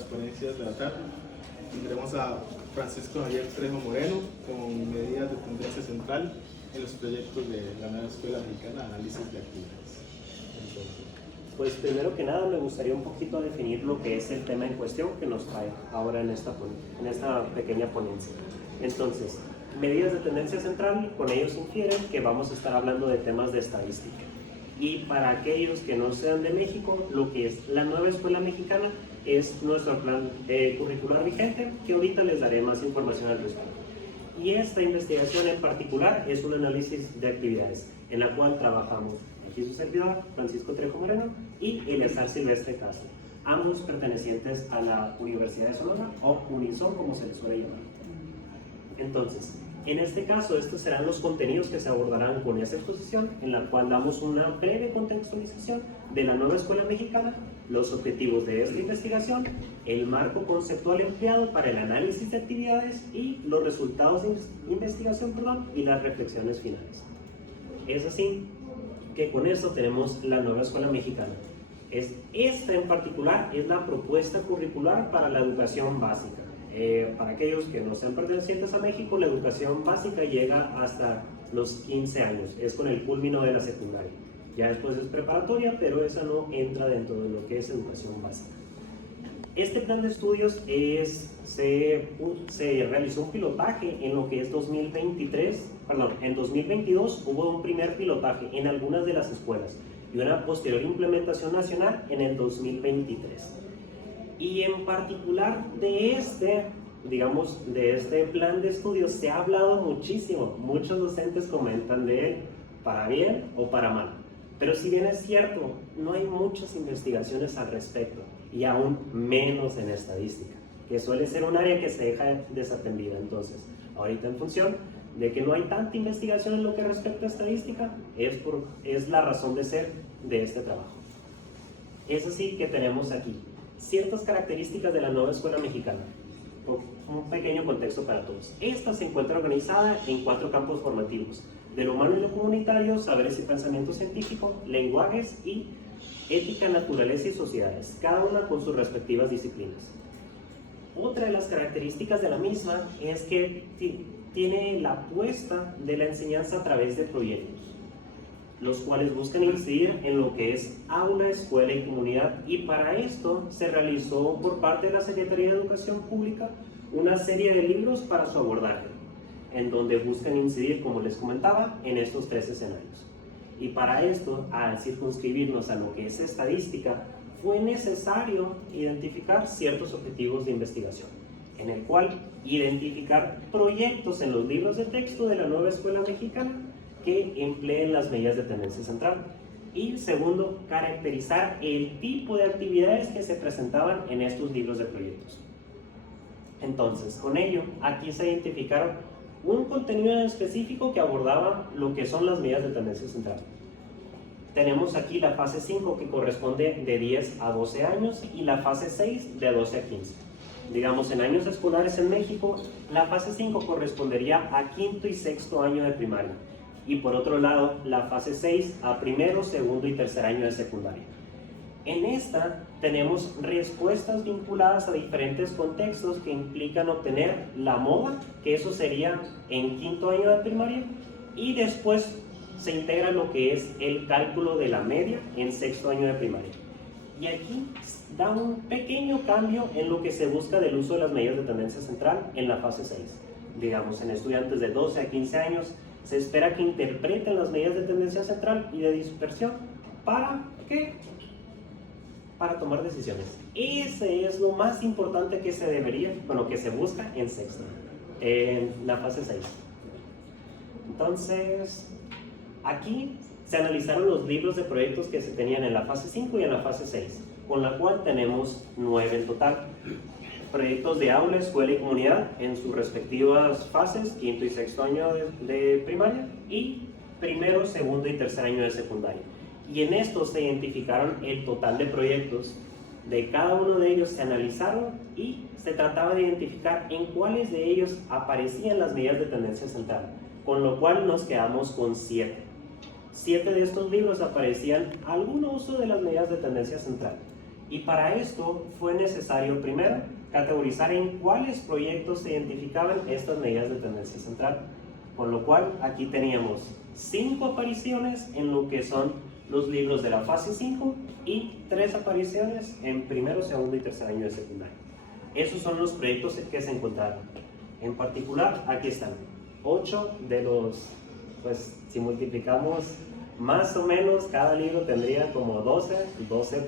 las ponencias de la tarde. Tendremos a Francisco Javier Trejo Moreno con medidas de tendencia central en los proyectos de la nueva Escuela Mexicana de Análisis de Actividades. Pues primero que nada me gustaría un poquito definir lo que es el tema en cuestión que nos trae ahora en esta pequeña ponencia. Entonces, medidas de tendencia central, con ellos infieren que vamos a estar hablando de temas de estadística. Y para aquellos que no sean de México, lo que es la nueva Escuela Mexicana es nuestro plan curricular vigente, que ahorita les daré más información al respecto. Y esta investigación en particular es un análisis de actividades, en la cual trabajamos aquí su servidor, Francisco Trejo Moreno, y Eleazar Silvestre Castro, ambos pertenecientes a la Universidad de Sonora, o Unison, como se les suele llamar. Entonces, en este caso, estos serán los contenidos que se abordarán con esta exposición, en la cual damos una breve contextualización de la nueva Escuela Mexicana, los objetivos de esta investigación, el marco conceptual empleado para el análisis de actividades y los resultados de investigación, y las reflexiones finales. Es así que con esto tenemos la nueva Escuela Mexicana. Esta en particular es la propuesta curricular para la educación básica. Para aquellos que no sean pertenecientes a México, la educación básica llega hasta los 15 años, es con el culmino de la secundaria. Ya después es preparatoria, pero esa no entra dentro de lo que es educación básica. Este plan de estudios se realizó un pilotaje en lo que es en 2022 hubo un primer pilotaje en algunas de las escuelas y una posterior implementación nacional en el 2023. Y en particular de este plan de estudios se ha hablado muchísimo. Muchos docentes comentan de él, para bien o para mal. Pero si bien es cierto, no hay muchas investigaciones al respecto, y aún menos en estadística, que suele ser un área que se deja desatendida. Entonces, ahorita en función de que no hay tanta investigación en lo que respecta a estadística, es la razón de ser de este trabajo. Es así que tenemos aquí ciertas características de la nueva Escuela Mexicana. Un pequeño contexto para todos. Esta se encuentra organizada en 4 campos formativos: de lo humano y lo comunitario, saberes y pensamiento científico, lenguajes y ética, naturaleza y sociedades, cada una con sus respectivas disciplinas. Otra de las características de la misma es que tiene la apuesta de la enseñanza a través de proyectos, los cuales buscan incidir en lo que es aula, escuela y comunidad, y para esto se realizó por parte de la Secretaría de Educación Pública una serie de libros para su abordaje, en donde buscan incidir, como les comentaba, en estos 3 escenarios. Y para esto, al circunscribirnos a lo que es estadística, fue necesario identificar ciertos objetivos de investigación, en el cual identificar proyectos en los libros de texto de la nueva Escuela Mexicana que empleen las medidas de tendencia central. Y segundo, caracterizar el tipo de actividades que se presentaban en estos libros de proyectos. Entonces, con ello, aquí se identificaron un contenido en específico que abordaba lo que son las medidas de tendencia central. Tenemos aquí la fase 5, que corresponde de 10 a 12 años, y la fase 6 de 12 a 15. Digamos, en años escolares en México, la fase 5 correspondería a quinto y sexto año de primaria, y por otro lado, la fase 6 a primero, segundo y tercer año de secundaria. En esta tenemos respuestas vinculadas a diferentes contextos que implican obtener la moda, que eso sería en quinto año de primaria, y después se integra lo que es el cálculo de la media en sexto año de primaria. Y aquí da un pequeño cambio en lo que se busca del uso de las medidas de tendencia central en la fase 6. Digamos, en estudiantes de 12 a 15 años se espera que interpreten las medidas de tendencia central y de dispersión. ¿Para qué? Para tomar decisiones. Ese es lo más importante que que se busca en sexto, en la fase 6. Entonces, aquí se analizaron los libros de proyectos que se tenían en la fase 5 y en la fase 6, con la cual tenemos 9 en total. Proyectos de aula, escuela y comunidad en sus respectivas fases, quinto y sexto año de primaria, y primero, segundo y tercer año de secundaria. Y en estos se identificaron el total de proyectos. De cada uno de ellos se analizaron y se trataba de identificar en cuáles de ellos aparecían las medidas de tendencia central, con lo cual nos quedamos con 7. 7 de estos libros aparecían algún uso de las medidas de tendencia central. Y para esto fue necesario primero categorizar en cuáles proyectos se identificaban estas medidas de tendencia central. Con lo cual aquí teníamos 5 apariciones en lo que son los libros de la fase 5 y 3 apariciones en primero, segundo y tercer año de secundaria. Esos son los proyectos que se encontraron. En particular, aquí están 8 de los, pues si multiplicamos más o menos, cada libro tendría como 12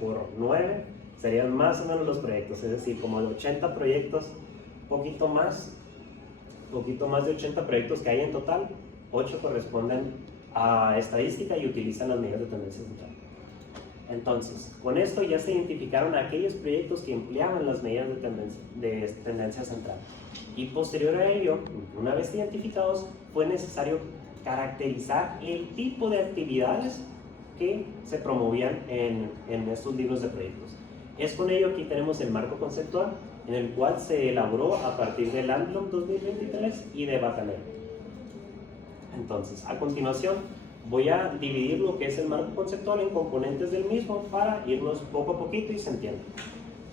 por 9, serían más o menos los proyectos, es decir, como de 80 proyectos, poquito más de 80 proyectos que hay en total, 8 corresponden a estadística y utilizan las medidas de tendencia central. Entonces, con esto ya se identificaron aquellos proyectos que empleaban las medidas de tendencia central. Y posterior a ello, una vez identificados, fue necesario caracterizar el tipo de actividades que se promovían en estos libros de proyectos. Es con ello que tenemos el marco conceptual, en el cual se elaboró a partir del Landblom 2023 y de Bacaner. Entonces, a continuación, voy a dividir lo que es el marco conceptual en componentes del mismo para irnos poco a poquito y se entienda.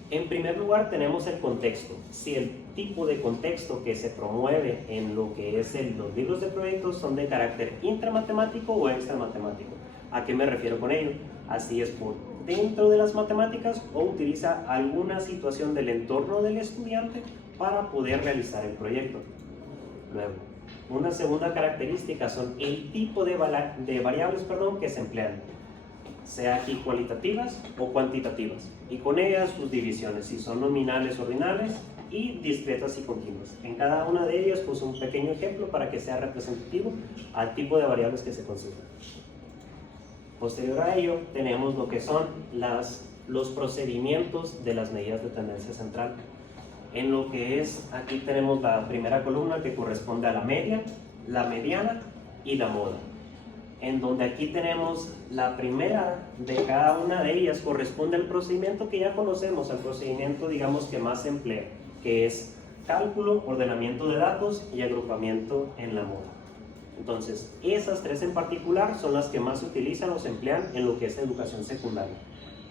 En primer lugar, tenemos el contexto. Si el tipo de contexto que se promueve en lo que es los libros de proyectos son de carácter intramatemático o extramatemático. ¿A qué me refiero con ello? Así es por dentro de las matemáticas o utiliza alguna situación del entorno del estudiante para poder realizar el proyecto. Luego, una segunda característica son el tipo de variables que se emplean, sea aquí cualitativas o cuantitativas, y con ellas sus divisiones, si son nominales, ordinales y discretas y continuas. En cada una de ellas puse un pequeño ejemplo para que sea representativo al tipo de variables que se consideran. Posterior a ello, tenemos lo que son los procedimientos de las medidas de tendencia central. En lo que es, aquí tenemos la primera columna que corresponde a la media, la mediana y la moda. En donde aquí tenemos la primera de cada una de ellas corresponde al procedimiento que ya conocemos, al procedimiento digamos que más se emplea, que es cálculo, ordenamiento de datos y agrupamiento en la moda. Entonces, esas 3 en particular son las que más se utilizan o se emplean en lo que es educación secundaria.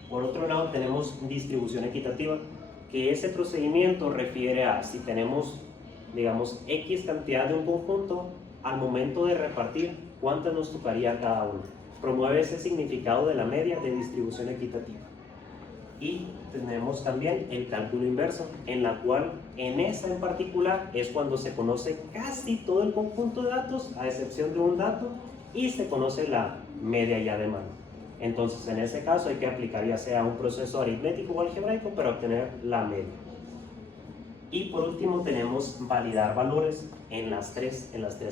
Por otro lado, tenemos distribución equitativa, que ese procedimiento refiere a si tenemos, digamos, X cantidad de un conjunto, al momento de repartir, ¿cuántas nos tocaría a cada uno? Promueve ese significado de la media de distribución equitativa. Y tenemos también el cálculo inverso, en la cual en esta en particular es cuando se conoce casi todo el conjunto de datos, a excepción de un dato, y se conoce la media ya de mano. Entonces, en ese caso hay que aplicar ya sea un proceso aritmético o algebraico para obtener la media. Y por último tenemos validar valores en las tres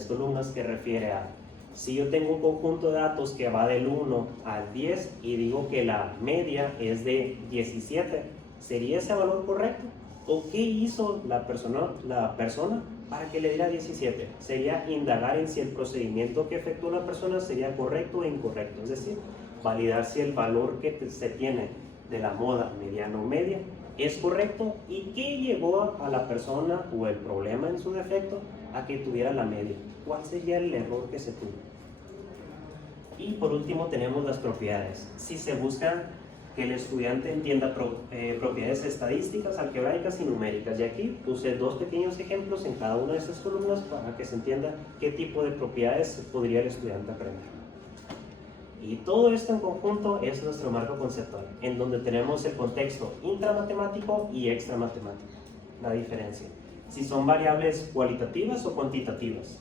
columnas, que refiere a si yo tengo un conjunto de datos que va del 1 al 10 y digo que la media es de 17, ¿sería ese valor correcto? ¿O qué hizo la persona para que le diera 17? Sería indagar en si el procedimiento que efectuó la persona sería correcto o incorrecto, es decir, validar si el valor que se tiene de la moda mediana o media es correcto y qué llevó a la persona o el problema en su defecto a que tuviera la media. ¿Cuál sería el error que se tuvo? Y por último tenemos las propiedades. Si se busca que el estudiante entienda propiedades estadísticas, algebraicas y numéricas. Y aquí puse 2 pequeños ejemplos en cada una de estas columnas para que se entienda qué tipo de propiedades podría el estudiante aprender. Y todo esto en conjunto es nuestro marco conceptual, en donde tenemos el contexto intramatemático y extramatemático. La diferencia, si son variables cualitativas o cuantitativas,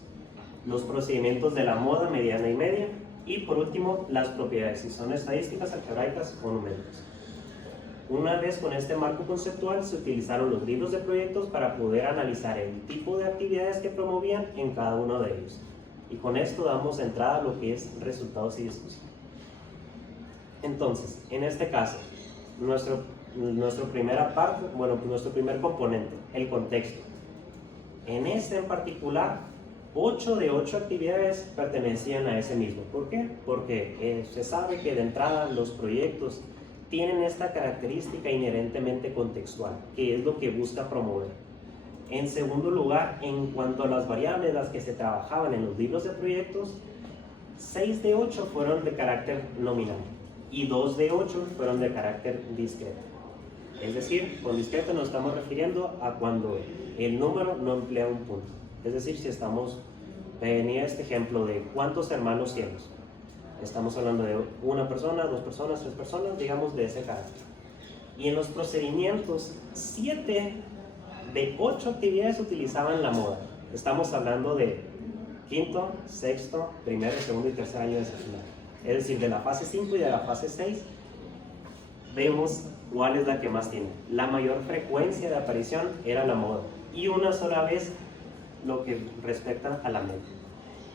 los procedimientos de la moda mediana y media, y por último las propiedades, si son estadísticas, algebraicas o numéricas. Una vez con este marco conceptual se utilizaron los libros de proyectos para poder analizar el tipo de actividades que promovían en cada uno de ellos. Y con esto damos entrada a lo que es resultados y discusión. Entonces, en este caso, nuestro primer componente, el contexto. En este en particular, 8 de 8 actividades pertenecían a ese mismo. ¿Por qué? Porque se sabe que de entrada los proyectos tienen esta característica inherentemente contextual, que es lo que busca promover. En segundo lugar, en cuanto a las variables las que se trabajaban en los libros de proyectos, 6 de 8 fueron de carácter nominal y 2 de 8 fueron de carácter discreto. Es decir, con discreto nos estamos refiriendo a cuando el número no emplea un punto. Es decir, si venía este ejemplo de cuántos hermanos tienes. Estamos hablando de una persona, 2 personas, 3 personas, digamos de ese carácter. Y en los procedimientos, 7 de 8 actividades utilizaban la moda. Estamos hablando de quinto, sexto, primero, segundo y tercer año de secundaria. Es decir, de la fase 5 y de la fase 6, vemos cuál es la que más tiene. La mayor frecuencia de aparición era la moda. Y una sola vez lo que respecta a la media.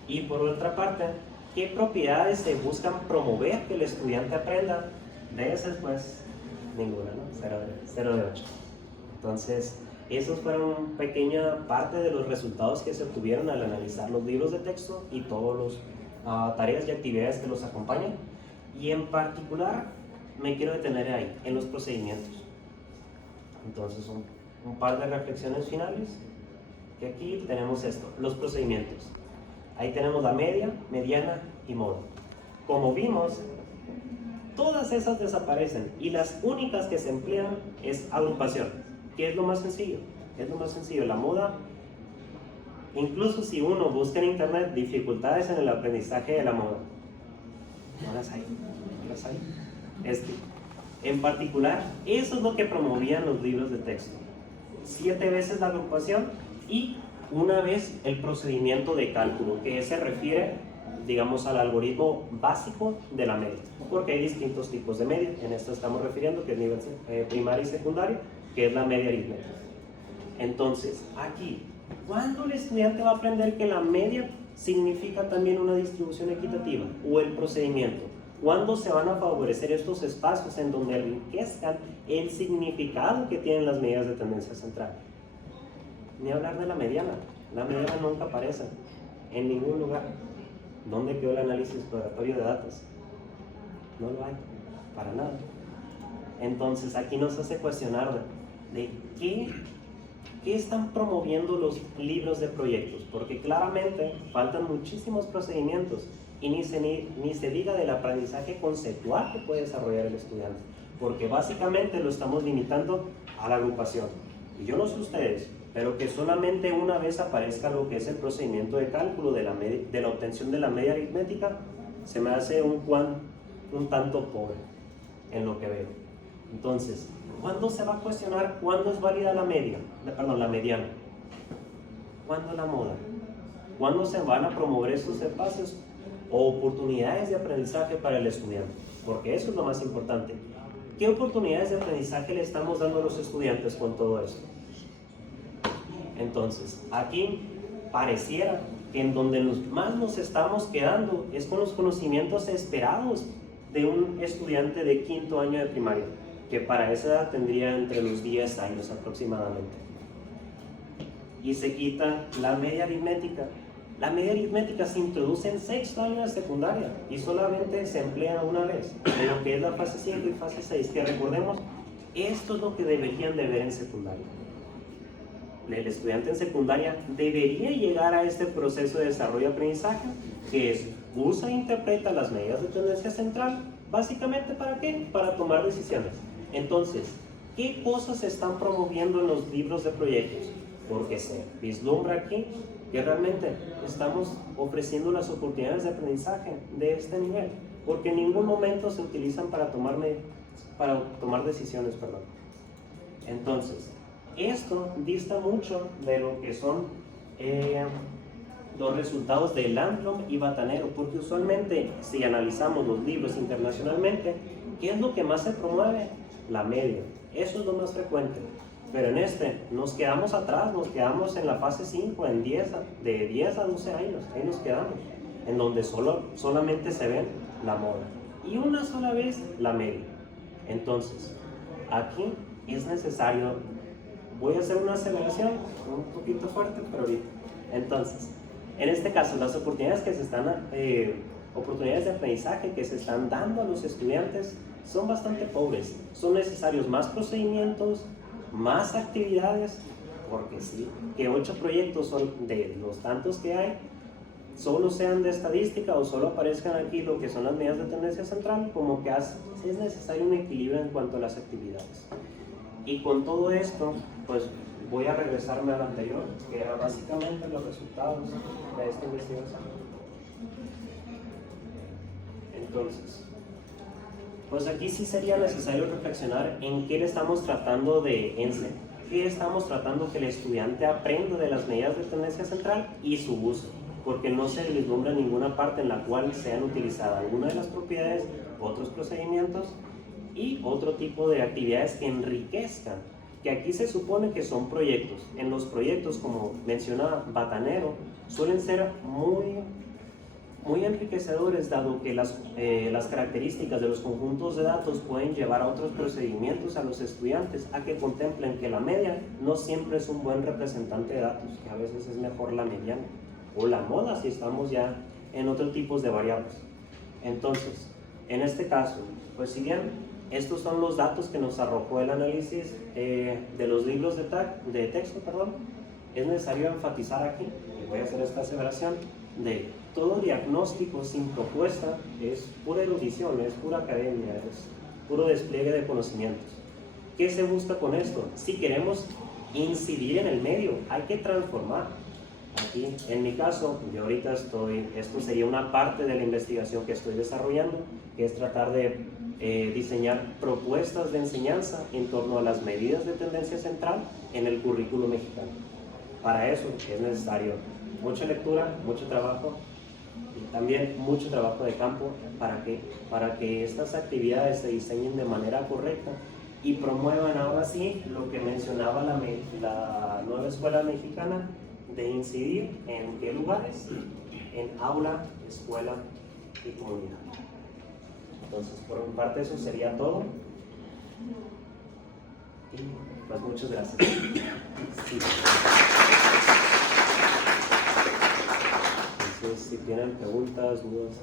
Y por otra parte, ¿qué propiedades se buscan promover que el estudiante aprenda? De esas, pues, ninguna, ¿no? 0 de 8. Entonces, esos fueron pequeña parte de los resultados que se obtuvieron al analizar los libros de texto y todas las tareas y actividades que los acompañan. Y en particular, me quiero detener ahí, en los procedimientos. Entonces, un par de reflexiones finales. Que aquí tenemos esto, los procedimientos. Ahí tenemos la media, mediana y moda. Como vimos, todas esas desaparecen y las únicas que se emplean es agrupación, que es lo más sencillo. Es lo más sencillo. La moda, incluso si uno busca en internet dificultades en el aprendizaje de la moda, no las hay. En particular, eso es lo que promovían los libros de texto. 7 veces la agrupación y una vez el procedimiento de cálculo, que se refiere, digamos, al algoritmo básico de la media, porque hay distintos tipos de media. En esto estamos refiriendo que es nivel primario y secundario, que es la media aritmética. Entonces, aquí, ¿cuándo el estudiante va a aprender que la media significa también una distribución equitativa o el procedimiento? ¿Cuándo se van a favorecer estos espacios en donde enriquezcan el significado que tienen las medidas de tendencia central? Ni hablar de la mediana. La mediana nunca aparece en ningún lugar. ¿Dónde quedó el análisis exploratorio de datos? No lo hay, para nada. Entonces aquí nos hace cuestionar de qué están promoviendo los libros de proyectos, porque claramente faltan muchísimos procedimientos y ni se diga del aprendizaje conceptual que puede desarrollar el estudiante, porque básicamente lo estamos limitando a la agrupación. Y yo no sé ustedes, pero que solamente una vez aparezca lo que es el procedimiento de cálculo de la obtención de la media aritmética, se me hace un tanto pobre en lo que veo. Entonces, ¿cuándo se va a cuestionar cuándo es válida la mediana? ¿Cuándo la moda? ¿Cuándo se van a promover esos espacios o oportunidades de aprendizaje para el estudiante? Porque eso es lo más importante. ¿Qué oportunidades de aprendizaje le estamos dando a los estudiantes con todo esto? Entonces, aquí pareciera que en donde más nos estamos quedando es con los conocimientos esperados de un estudiante de 5º año de primaria, que para esa edad tendría entre los 10 años aproximadamente. Y se quita la media aritmética. La media aritmética se introduce en 6º año de secundaria y solamente se emplea una vez, en lo que es la fase 5 y fase 6, que recordemos, esto es lo que deberían de ver en secundaria. El estudiante en secundaria debería llegar a este proceso de desarrollo de aprendizaje, que es, usa e interpreta las medidas de tendencia central, básicamente ¿para qué? Para tomar decisiones. Entonces, ¿qué cosas se están promoviendo en los libros de proyectos? Porque se vislumbra aquí que realmente estamos ofreciendo las oportunidades de aprendizaje de este nivel, porque en ningún momento se utilizan para tomar decisiones. Entonces, esto dista mucho de lo que son los resultados de Landblom y Batanero, porque usualmente, si analizamos los libros internacionalmente, ¿qué es lo que más se promueve? La media. Eso es lo más frecuente. Pero en este nos quedamos atrás, nos quedamos en la fase 5, de 10 a 12 años, ahí nos quedamos, en donde solamente se ven la moda y una sola vez la media. Entonces, aquí es necesario, voy a hacer una aceleración un poquito fuerte, pero ahorita. Entonces, en este caso, las oportunidades de aprendizaje que se están dando a los estudiantes son bastante pobres. Son necesarios más procedimientos, más actividades, porque sí, que 8 proyectos son de los tantos que hay, solo sean de estadística o solo aparezcan aquí lo que son las medidas de tendencia central, como que es necesario un equilibrio en cuanto a las actividades. Y con todo esto, pues voy a regresarme al anterior, que era básicamente los resultados de esta investigación. Entonces, pues aquí sí sería necesario reflexionar en qué le estamos tratando de enseñar, qué estamos tratando que el estudiante aprenda de las medidas de tendencia central y su uso, porque no se vislumbra ninguna parte en la cual sean utilizadas alguna de las propiedades, otros procedimientos y otro tipo de actividades que enriquezcan, que aquí se supone que son proyectos. En los proyectos, como menciona Batanero, suelen ser muy enriquecedores, dado que las características de los conjuntos de datos pueden llevar a otros procedimientos a los estudiantes a que contemplen que la media no siempre es un buen representante de datos, que a veces es mejor la mediana o la moda si estamos ya en otros tipos de variables. Entonces, en este caso, pues si bien estos son los datos que nos arrojó el análisis de los libros de texto, es necesario enfatizar aquí, y voy a hacer esta aseveración, de todo diagnóstico sin propuesta es pura erudición, es pura academia, es puro despliegue de conocimientos. ¿Qué se busca con esto? Si queremos incidir en el medio, hay que transformar. Aquí, en mi caso, yo ahorita esto sería una parte de la investigación que estoy desarrollando, que es tratar de diseñar propuestas de enseñanza en torno a las medidas de tendencia central en el currículo mexicano. Para eso es necesario mucha lectura, mucho trabajo y también mucho trabajo de campo para que estas actividades se diseñen de manera correcta y promuevan ahora sí lo que mencionaba la nueva escuela mexicana, de incidir en qué lugares, en aula, escuela y comunidad. Entonces, por mi parte, eso sería todo. Y pues muchas gracias. Sí. Entonces, si tienen preguntas, dudas.